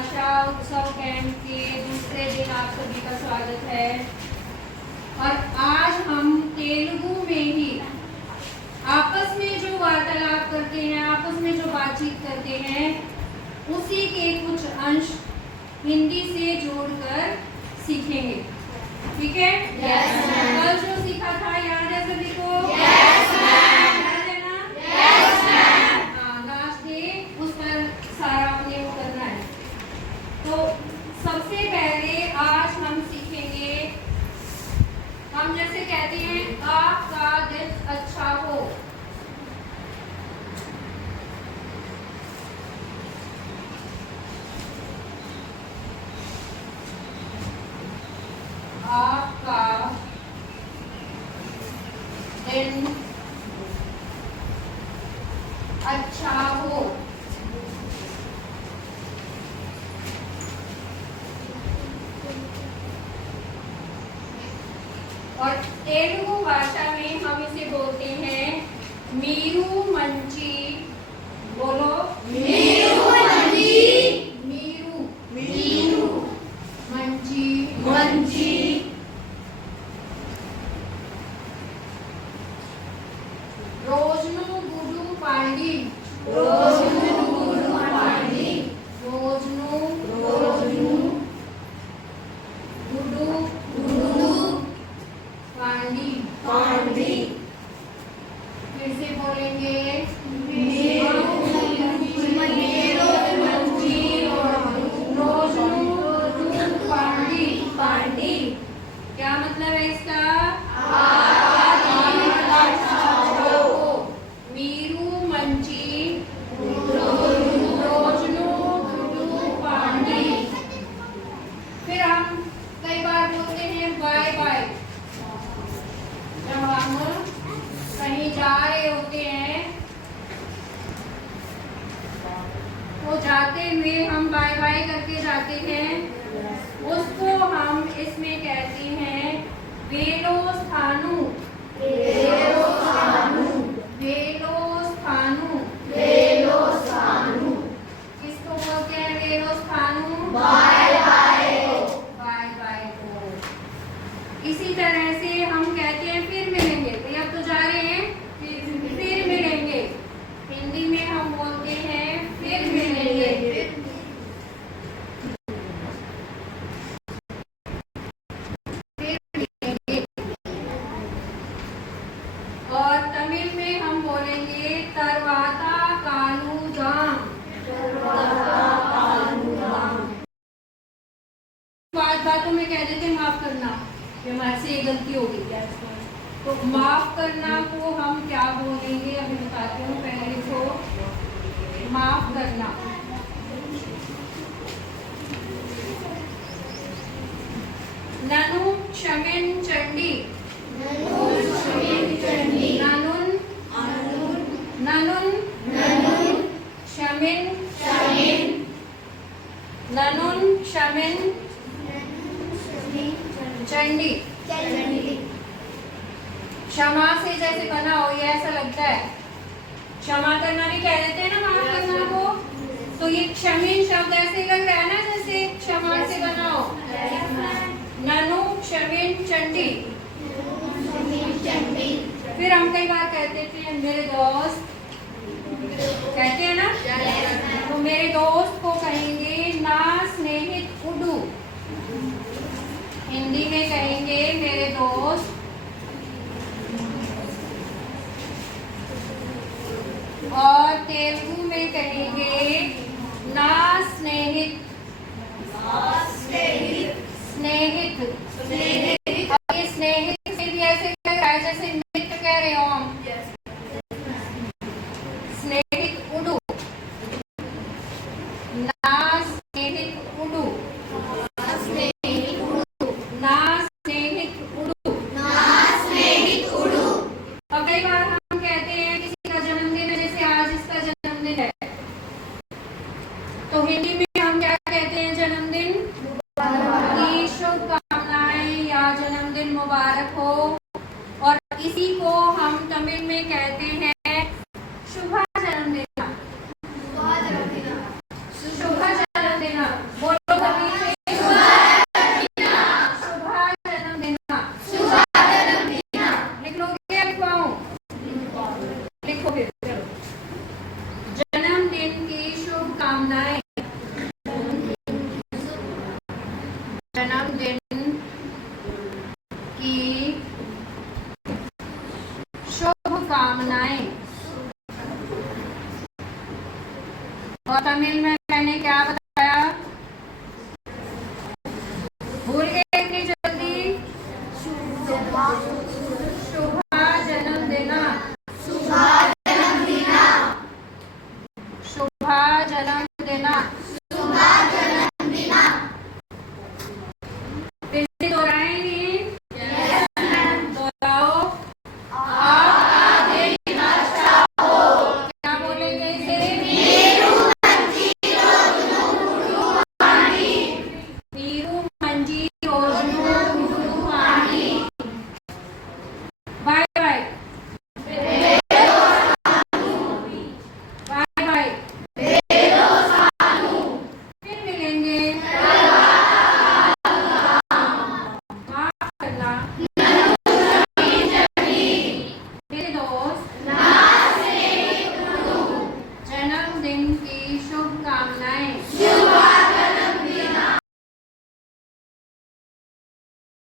भाषा उत्सव कैंप के दूसरे दिन आप सभी का स्वागत है। और आज हम तेलुगु में ही आपस में जो वार्तालाप करते हैं, आपस में जो बातचीत करते हैं, उसी के कुछ अंश हिंदी से जोड़कर सीखेंगे। ठीक है? Yes, ma'am. कल जो सीखा था याद है सभी को? Yes, ma'am. याद है ना? Yes, ma'am. हाँ, लास्ट डे उस पर सारा अपने वो करना है। तो सबसे पहले आज हम सीखेंगे, हम जैसे कहते हैं आपका दिन अच्छा हो। आपका दिन अच्छा हो। और तेलुगु भाषा में हम इसे बोलते हैं मीरू मंची। बोलो मीरू मंची। मीरू मीरू मंची। मंची। रोजनु गुडू पांडी। रोजनु गुडू पांडी। रोजनु रोजनु गुडू गुडू पांडी। पांडी। फिर से बोलेंगे मीरू मंची। रोजनु गुडू पांडी। पांडी। क्या मतलब है इसका? मीरू मंची रोजनु गुडू पांडी। फिर हम कई बार बोलते हैं बाय बाय। जब हम कहीं जा रहे होते हैं तो जाते हुए हम बाय बाय करके जाते हैं, उसको हम इसमें कहते हैं वेलो स्थानु। वेलो स्थानु। वेलो स्थानु। वेलो स्थानु। किसको बोलते हैं वेलो स्थानु? Bye bye. बाय बाय को। इसी तरह से हम कहते हैं फिर मिलेंगे। तो अब तो जा रहे हैं, फिर मिलेंगे। हिंदी में हम बोलते हैं फिर मिलेंगे। और तमिल में हम बोलेंगे तरवाता कालूदाम। बातों में कह देते माफ करना कि हमारे से ये गलती हो गई। तो माफ करना को हम क्या बोलेंगे अभी बताती हूँ। पहले को माफ करना। ननु क्षमेन चंडी। ननुन ननुन क्षमेन। ननुन क्षमेन चंडी। क्षमा से जैसे बना हो, ये ऐसा लगता है। क्षमा करना भी कह देते हैं ना माफ करना को। तो ये क्षमिन शब्द ऐसे लग रहा है ना जैसे क्षमा से बना हो। ननु क्षमिन चंडी। फिर हम कई बार कहते थे मेरे दोस्त, कहते हैं ना? तो मेरे दोस्त को कहेंगे ना स्नेहित उडू। हिंदी में कहेंगे मेरे दोस्त। और तेलुगु में कहेंगे ना स्नेहित। स्नेहित। और ये स्नेहित से भी ऐसे लग रहा है जैसे मित्र कह रहे हो हम। स्नेहित उडू। ना जन्मदिन